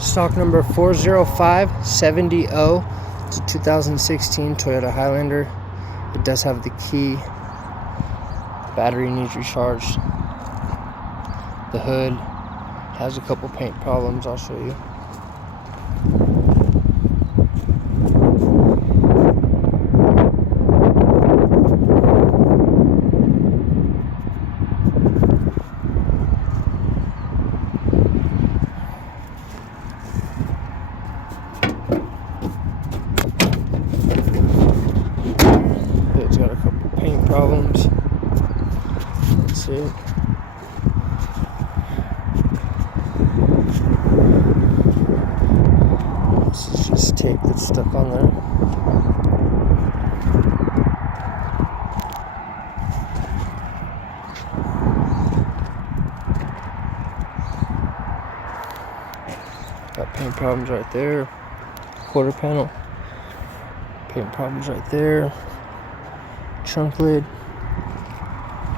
Stock number 40570. It's a 2016 Toyota Highlander. It does have the key. Battery needs recharged. The hood has a couple paint problems. I'll show you. It's got a couple paint problems. Let's see. This is just tape that's stuck on there. Got paint problems right there. Quarter panel. Paint problems right there. Trunk lid.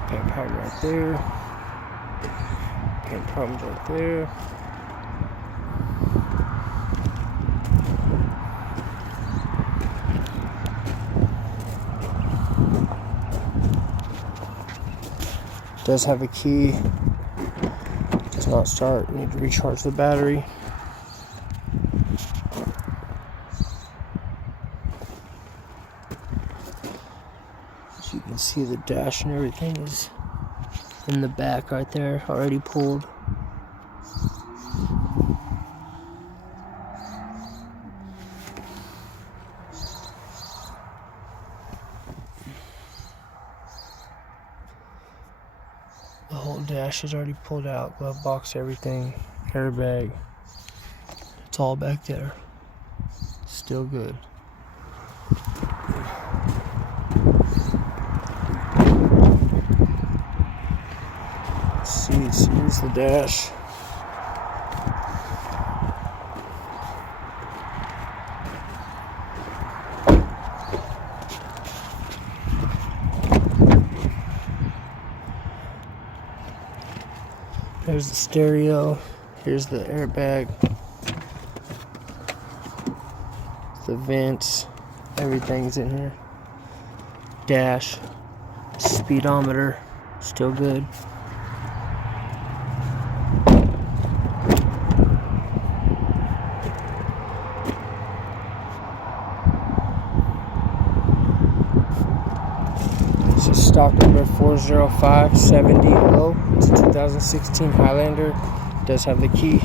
Paint problem right there. Paint problems right there. Does have a key. Does not start. Need to recharge the battery. You can see the dash and everything is in the back right there, already pulled. The whole dash is already pulled out, glove box, everything, airbag. It's all back there. Still good. Seats, here's the dash. There's the stereo. Here's the airbag. The vents. Everything's in here. Dash. Speedometer. Still good. This is stock number 40570. It's a 2016 Highlander. It does have the key.